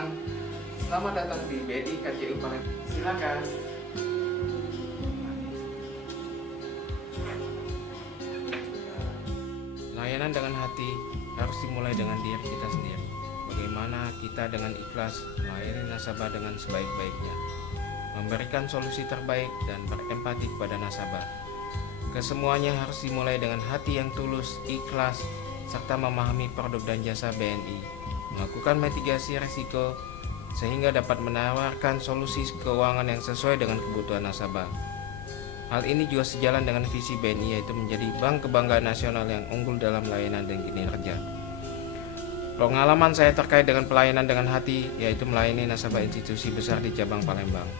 datang. Selamat datang di BNI KCU Palembang. Silakan. Layanan dengan hati harus dimulai dengan diri kita sendiri. Bagaimana kita dengan ikhlas melayani nasabah dengan sebaik-baiknya, memberikan solusi terbaik dan berempati kepada nasabah. Kesemuanya harus dimulai dengan hati yang tulus, ikhlas, serta memahami produk dan jasa BNI, melakukan mitigasi risiko sehingga dapat menawarkan solusi keuangan yang sesuai dengan kebutuhan nasabah. Hal ini juga sejalan dengan visi BNI, yaitu menjadi bank kebanggaan nasional yang unggul dalam layanan dan kinerja. Pengalaman saya terkait dengan pelayanan dengan hati, yaitu melayani nasabah institusi besar di cabang Palembang.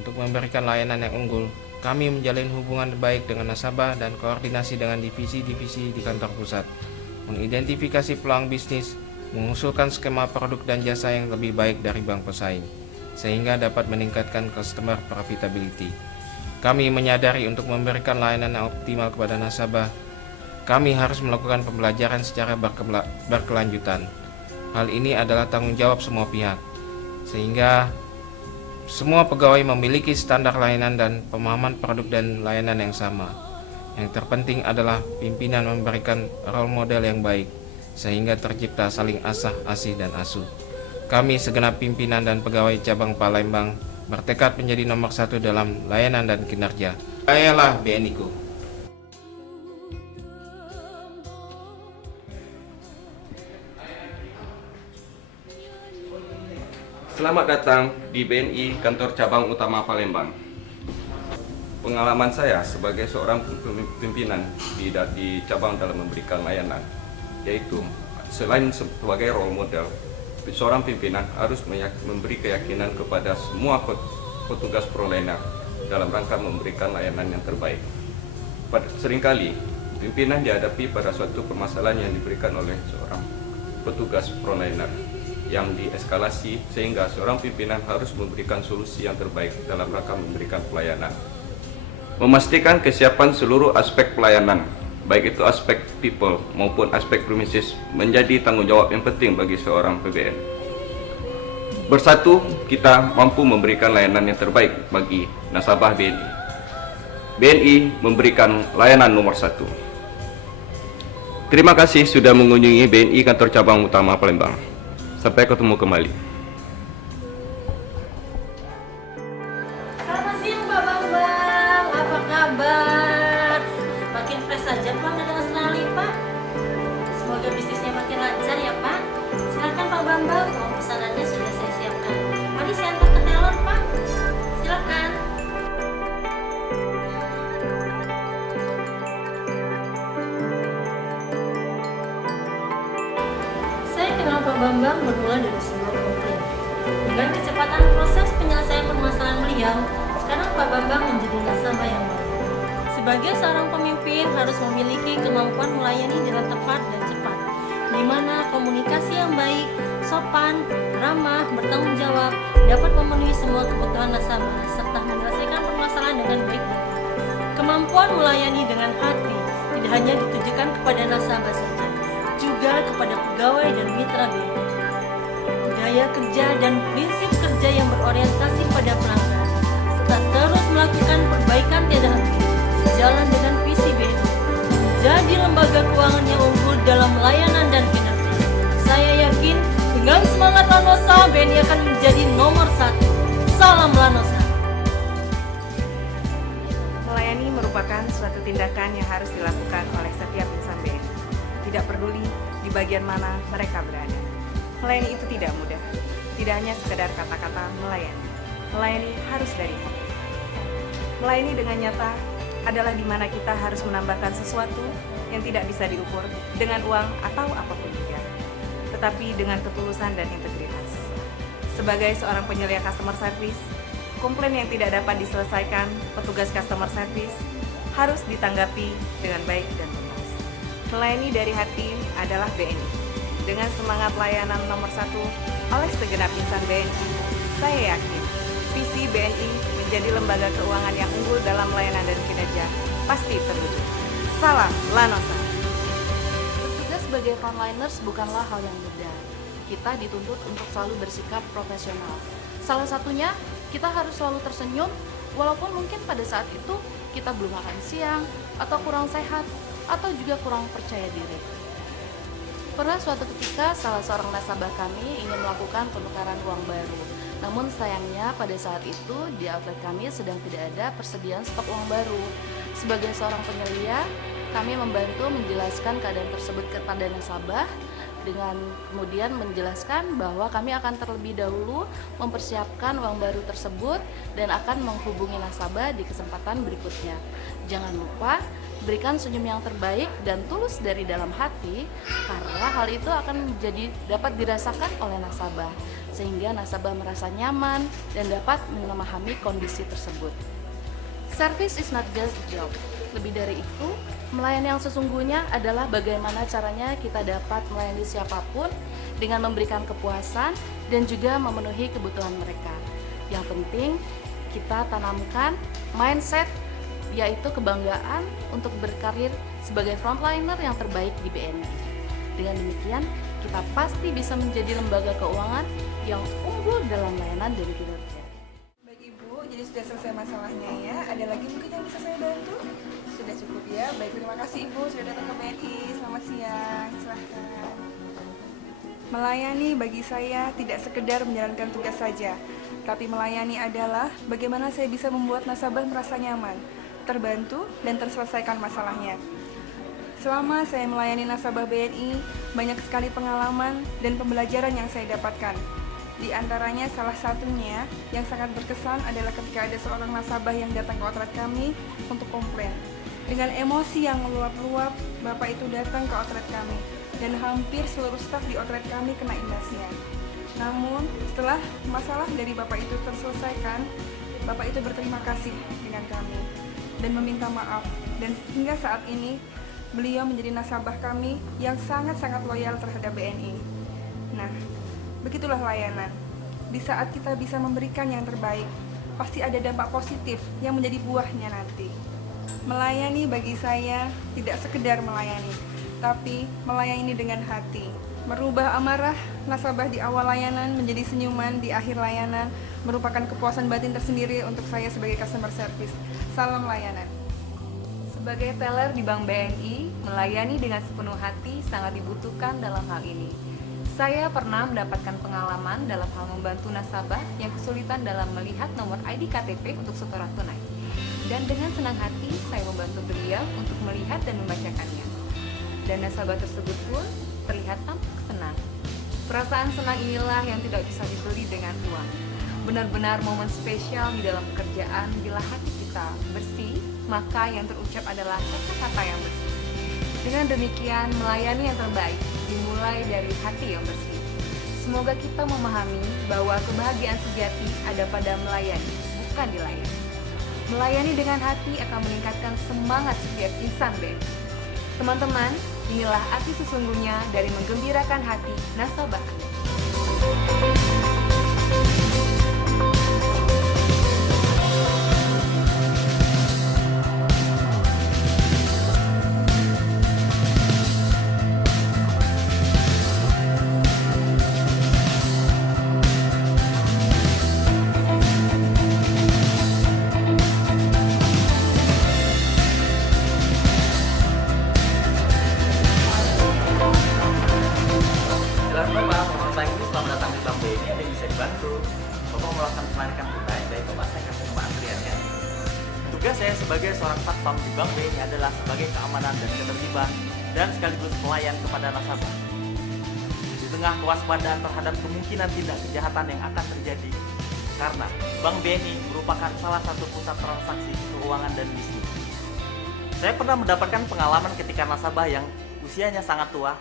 Untuk memberikan layanan yang unggul, kami menjalin hubungan baik dengan nasabah dan koordinasi dengan divisi-divisi di kantor pusat, mengidentifikasi peluang bisnis, mengusulkan skema produk dan jasa yang lebih baik dari bank pesaing, sehingga dapat meningkatkan customer profitability. Kami menyadari untuk memberikan layanan yang optimal kepada nasabah, kami harus melakukan pembelajaran secara berkelanjutan. Hal ini adalah tanggung jawab semua pihak, sehingga semua pegawai memiliki standar layanan dan pemahaman produk dan layanan yang sama. Yang terpenting adalah pimpinan memberikan role model yang baik, sehingga tercipta saling asah, asih, dan asuh. Kami segenap pimpinan dan pegawai cabang Palembang bertekad menjadi nomor satu dalam layanan dan kinerja. Sayalah BNI-ku. Selamat datang di BNI Kantor Cabang Utama Palembang. Pengalaman saya sebagai seorang pimpinan di cabang dalam memberikan layanan, yaitu selain sebagai role model, seorang pimpinan harus memberi keyakinan kepada semua petugas proliner dalam rangka memberikan layanan yang terbaik. Seringkali pimpinan dihadapi pada suatu permasalahan yang diberikan oleh seorang petugas proliner yang dieskalasi, sehingga seorang pimpinan harus memberikan solusi yang terbaik dalam rangka memberikan pelayanan. Memastikan kesiapan seluruh aspek pelayanan, baik itu aspek people maupun aspek premises, menjadi tanggung jawab yang penting bagi seorang PBN. Bersatu, kita mampu memberikan layanan yang terbaik bagi nasabah BNI. BNI memberikan layanan nomor satu. Terima kasih sudah mengunjungi BNI Kantor Cabang Utama Palembang. Sampai ketemu kembali. Selamat siang Pak Bambang, apa kabar? Makin fresh saja Pak, dengan sekali Pak. Semoga bisnisnya makin lancar ya Pak. Silakan Pak Bambang, uang pesanannya sudah saya siapkan. Mari saya antar ke teller Pak. Silakan. Saya kenal Pak Bambang bermula dari sebuah komplain. Dengan kecepatan proses penyelesaian permasalahan beliau, sekarang Pak Bambang menjadi nasabah yang baik. Sebagai seorang pemimpin harus memiliki kemampuan melayani dengan tepat dan cepat, di mana komunikasi yang baik, sopan, ramah, bertanggung jawab, dapat memenuhi semua kebutuhan nasabah, serta menyelesaikan permasalahan dengan baik. Kemampuan melayani dengan hati tidak hanya ditujukan kepada nasabah saja, juga kepada pegawai dan mitra BNI. Budaya kerja dan prinsip kerja yang berorientasi pada pelanggan, serta terus melakukan perbaikan tiada henti, sejalan dengan visi BNI, menjadi lembaga keuangan yang unggul dalam layanan dan kinerja. Saya yakin dengan semangat Lanosa, BNI akan menjadi nomor satu. Salam Lanosa. Melayani merupakan suatu tindakan yang harus dilakukan oleh setiap insan BNI, tidak peduli di bagian mana mereka berada. Melayani itu tidak mudah, tidak hanya sekedar kata-kata melayani. Melayani harus dari hati. Melayani dengan nyata adalah di mana kita harus menambahkan sesuatu yang tidak bisa diukur dengan uang atau apapun juga, tetapi dengan ketulusan dan integritas. Sebagai seorang penyelia customer service, komplain yang tidak dapat diselesaikan petugas customer service harus ditanggapi dengan baik dan tuntas. Melayani dari hati adalah BNI. Dengan semangat layanan nomor satu oleh segenap insan BNI, saya yakin visi BNI menjadi lembaga keuangan yang unggul dalam layanan dan kinerja pasti terwujud. Salam Lanosa. Bertugas sebagai frontliners bukanlah hal yang mudah. kita dituntut untuk selalu bersikap profesional. Salah satunya, kita harus selalu tersenyum, walaupun mungkin pada saat itu kita belum makan siang, atau kurang sehat, atau juga kurang percaya diri. Pernah suatu ketika salah seorang nasabah kami ingin melakukan penukaran uang baru. Namun sayangnya pada saat itu di outlet kami sedang tidak ada persediaan stok uang baru. Sebagai seorang penyelia, kami membantu menjelaskan keadaan tersebut kepada nasabah dengan kemudian menjelaskan bahwa kami akan terlebih dahulu mempersiapkan uang baru tersebut dan akan menghubungi nasabah di kesempatan berikutnya. Jangan lupa berikan senyum yang terbaik dan tulus dari dalam hati, karena hal itu akan dapat dirasakan oleh nasabah sehingga nasabah merasa nyaman dan dapat memahami kondisi tersebut. Service is not just a job. Lebih dari itu, melayani yang sesungguhnya adalah bagaimana caranya kita dapat melayani siapapun dengan memberikan kepuasan dan juga memenuhi kebutuhan mereka. Yang penting, kita tanamkan mindset yaitu kebanggaan untuk berkarir sebagai frontliner yang terbaik di BNI. Dengan demikian, kita pasti bisa menjadi lembaga keuangan yang unggul dalam layanan dan kinerja. Baik Ibu, jadi sudah selesai masalahnya ya. Ada lagi mungkin yang bisa saya bantu? Sudah cukup ya. Baik, terima kasih Ibu sudah datang ke BNI. Selamat siang, silahkan. Melayani bagi saya tidak sekedar menjalankan tugas saja, tapi melayani adalah bagaimana saya bisa membuat nasabah merasa nyaman, terbantu, dan terselesaikan masalahnya. Selama saya melayani nasabah BNI, banyak sekali pengalaman dan pembelajaran yang saya dapatkan. Di antaranya salah satunya yang sangat berkesan adalah ketika ada seorang nasabah yang datang ke outlet kami untuk komplain. Dengan emosi yang meluap-luap, Bapak itu datang ke outlet kami dan hampir seluruh staf di outlet kami kena imbasnya. Namun, setelah masalah dari Bapak itu terselesaikan, Bapak itu berterima kasih dengan kami dan meminta maaf, dan hingga saat ini beliau menjadi nasabah kami yang sangat-sangat loyal terhadap BNI. Nah, begitulah layanan. Di saat kita bisa memberikan yang terbaik, pasti ada dampak positif yang menjadi buahnya nanti. Melayani bagi saya tidak sekedar melayani, tapi melayani dengan hati. Merubah amarah nasabah di awal layanan menjadi senyuman di akhir layanan merupakan kepuasan batin tersendiri untuk saya sebagai customer service. Salam layanan. Sebagai teller di Bank BNI, melayani dengan sepenuh hati sangat dibutuhkan dalam hal ini. Saya pernah mendapatkan pengalaman dalam hal membantu nasabah yang kesulitan dalam melihat nomor ID KTP untuk setoran tunai. Dan dengan senang hati, saya membantu beliau untuk melihat dan membacakannya. Dan nasabah tersebut pun terlihat tampak senang. Perasaan senang inilah yang tidak bisa dibeli dengan uang. Benar-benar momen spesial di dalam pekerjaan bila hati kita bersih, maka yang terucap adalah kata-kata yang bersih. Dengan demikian, melayani yang terbaik dimulai dari hati yang bersih. Semoga kita memahami bahwa kebahagiaan sejati ada pada melayani, bukan dilayani. Melayani dengan hati akan meningkatkan semangat setiap insan BNI. Teman-teman, inilah arti sesungguhnya dari menggembirakan hati nasabah. Silakan Bapak, selamat pagi, selamat datang di Bank BNI, ada yang bisa dibantu. Bapak melakukan penarikan tunai, baik Bapak, saya kasih nomor antriannya. Tugas saya sebagai seorang satpam di Bank BNI adalah sebagai keamanan dan ketertiban dan sekaligus pelayan kepada nasabah. Di tengah kewaspadaan terhadap kemungkinan tindak kejahatan yang akan terjadi, karena Bank BNI merupakan salah satu pusat transaksi keuangan dan bisnis. Saya pernah mendapatkan pengalaman ketika nasabah yang usianya sangat tua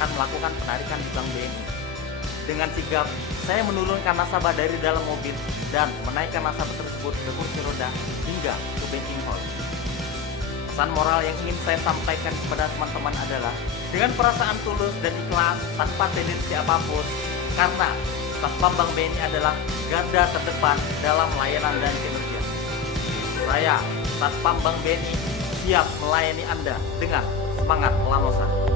akan melakukan penarikan di Bank BNI. Dengan sigap, saya menurunkan nasabah dari dalam mobil dan menaikkan nasabah tersebut ke kursi roda hingga ke banking hall. Pesan moral yang ingin saya sampaikan kepada teman-teman adalah dengan perasaan tulus dan ikhlas tanpa tendensi apapun, karena Satpam Bank BNI adalah garda terdepan dalam layanan dan kinerja. Saya, Satpam Bank BNI, siap melayani Anda dengan semangat Lanosa.